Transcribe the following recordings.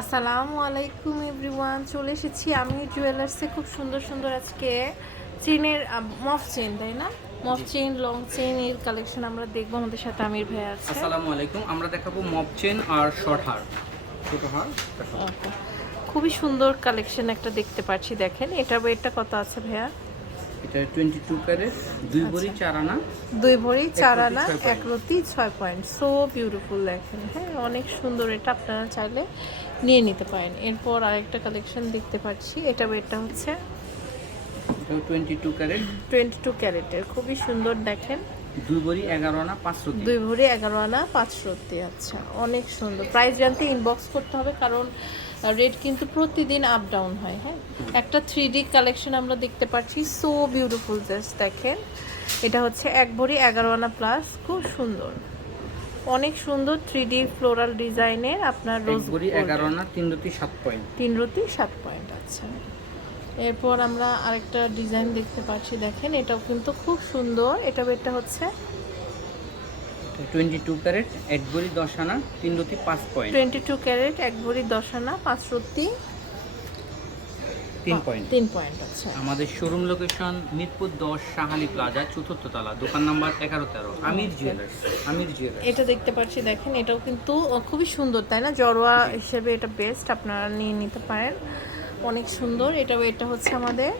আসসালামু আলাইকুম এভরিওয়ান চলে এসেছি আমি জুয়েলার্সে। খুব সুন্দর সুন্দর আজকে চেনের মফ চেন তাই না? মফ চেন লং চেন এর কালেকশন আমরা দেখব আমাদের সাথে আমির ভাই আছে। আসসালামু আলাইকুম আমরা দেখাবো মপ চেন আর শর্ট হার। ছোট হার. খুবই সুন্দর কালেকশন একটা দেখতে পাচ্ছি দেখেন। এটা ওয়েটটা কত আছে ভাইয়া? এটা টোয়েন্টি টু ক্যারেট দুই ভরি চার আনা। দুই ভরি চার আনা এক রতি ছয় পয়েন্ট। সো বিউটিফুল দেখেন। হ্যাঁ অনেক সুন্দর এটা আপনারা চাইলে নিয়ে নিতে পারেন। এরপর আরেকটা কালেকশন দেখতে পাচ্ছি। এটা ওয়েটটা হচ্ছে twenty two carat twenty two ক্যারেটের খুবই সুন্দর দেখেন। দুই ভরি এগারো আনা পাঁচশো দুই ভরি এগারো আনা পাঁচশো আচ্ছা অনেক সুন্দর। প্রাইস জানতে ইনবক্স করতে হবে কারণ রেট কিন্তু প্রতিদিন আপ ডাউন হয় হ্যাঁ? একটা থ্রি ডি কালেকশন আমরা দেখতে পাচ্ছি। সো বিউটিফুল জাস্ট দেখেন। এটা হচ্ছে এক ভরি এগারো আনা প্লাস খুব সুন্দর। অনেক সুন্দর থ্রি ডি ফ্লোরাল ডিজাইনের আপনার রোজ এগারো আনা তিন রুটি সাত পয়েন্ট তিন রুটি সাত পয়েন্ট আচ্ছা। এরপর আমরা আরেকটা ডিজাইন দেখতে পাচ্ছি দেখেন এটাও কিন্তু খুব সুন্দর। এটা এটা হচ্ছে টোয়েন্টি টু ক্যারেট এক ভরি দশ আনা তিন রতি পাঁচ পয়েন্ট টোয়েন্টি টু ক্যারেট এক ভরি দশ আনা পাঁচ রত্তি তিন পয়েন্ট তিন পয়েন্ট আচ্ছা। আমাদের শোরুম লোকেশন মিরপুর দশ শাহালি প্লাজা চতুর্থ তলা দোকান নাম্বার এগারো তেরো। আমির জুয়েলার্স আমির জুয়েলার্স এটা দেখতে পাচ্ছি দেখেন এটাও কিন্তু খুবই সুন্দর তাই না? জড়োয়া হিসেবে এটা বেস্ট আপনারা নিয়ে নিতে পারেন। অনেক সুন্দর এটাও এটা হচ্ছে আমাদের।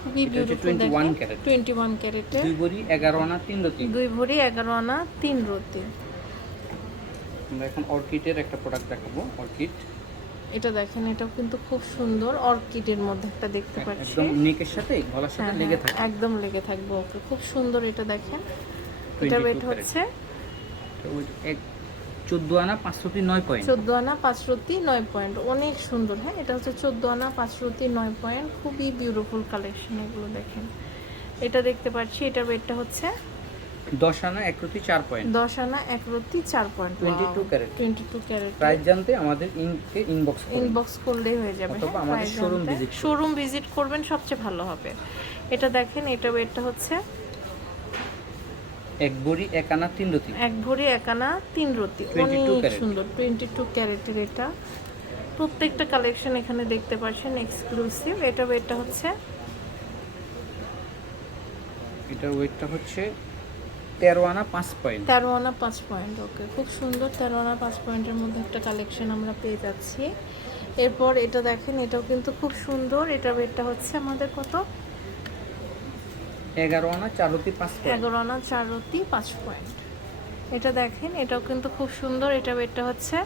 খুবই এটা হচ্ছে 21 ক্যারেট। টোয়েন্টি ওয়ান ক্যারেটের দুই ভরি এগারো আনা তিন রতি। দুই ভরি এগারো আনা তিন রতি। আমরা এখন অর্কিডের একটা প্রোডাক্ট দেখাবো অর্কিড। এটা দেখেন এটাও কিন্তু খুব সুন্দর অর্কিডের মধ্যে একটা দেখতে পাচ্ছি। একদম নেকের সাথে গলার সাথে হ্যাঁ, লেগে হ্যাঁ, থাকে একদম লেগে থাকবে ওকে। খুব সুন্দর এটা দেখেন। এটা ওয়েট হচ্ছে চোদ্দ আনা পাঁচশোটি নয় পয়েন্ট চোদ্দ আনা পাঁচ রতি নয় পয়েন্ট অনেক সুন্দর হ্যাঁ এটা হচ্ছে চোদ্দ আনা পাঁচ রতি নয় পয়েন্ট খুবই বিউটিফুল কালেকশন এগুলো দেখেন। এটা দেখতে পাচ্ছি এটা ওয়েটটা হচ্ছে দশ আনা এক রতি চার পয়েন্ট দশ আনা এক রতি চার point 22 carat. Twenty two carat price জানতে আমাদের ইনকে ইনবক্স ইনবক্স করলেই হয়ে যাবে অথবা আমাদের visit করুন। শোরুম ভিজিট করবেন সবচেয়ে ভালো হবে। এটা দেখেন এটা ওয়েটটা হচ্ছে এক বড়ি এক আনা তিন রতি। এক ভরি একানা তিন রতি। 22 অনেক সুন্দর টোয়েন্টি টু ক্যারেটের এটা। প্রত্যেকটা কালেকশন এখানে দেখতে পাচ্ছেন এক্সক্লুসিভ এটা ওয়েটটা হচ্ছে এটার ওয়েটটা হচ্ছে তেরো আনা পাঁচ পয়েন্ট। তেরো আনা পাঁচ পয়েন্ট ওকে। খুব সুন্দর তেরো আনা পাঁচ পয়েন্টের মধ্যে একটা কালেকশন আমরা পেয়ে যাচ্ছি। এরপর এটা দেখেন এটাও কিন্তু খুব সুন্দর। এটা বেডটা হচ্ছে আমাদের কত? এগারো আনা চারতি পাঁচ এগারো আনা চারতি পাঁচ পয়েন্ট। এটা দেখেন এটাও কিন্তু খুব সুন্দর। এটা বেডটা হচ্ছে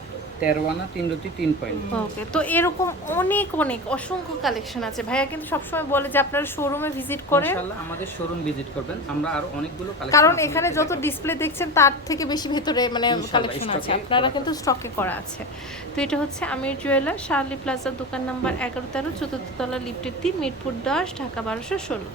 তেরো আনা তিন রতি তিন পয়েন্ট ওকে তো এরকম অনেক অনেক অসংখ্য কালেকশন আছে। ভাইয়া কিন্তু সবসময় বলে যে আপনারা শোরুমে ভিজিট করে আমাদের শোরুম ভিজিট করবেন। আমরা আর অনেকগুলো কারণ এখানে যত ডিসপ্লে দেখছেন তার থেকে বেশি ভেতরে মানে কালেকশন আছে। আপনারা কিন্তু স্টকে করা আছে। তো এটা হচ্ছে আমির জুয়েলার শার্লি প্লাজার দোকান নাম্বার এগারো তেরো চতুর্থ তলা লিফটের তিন মিরপুর দশ ঢাকা বারোশো ষোলো।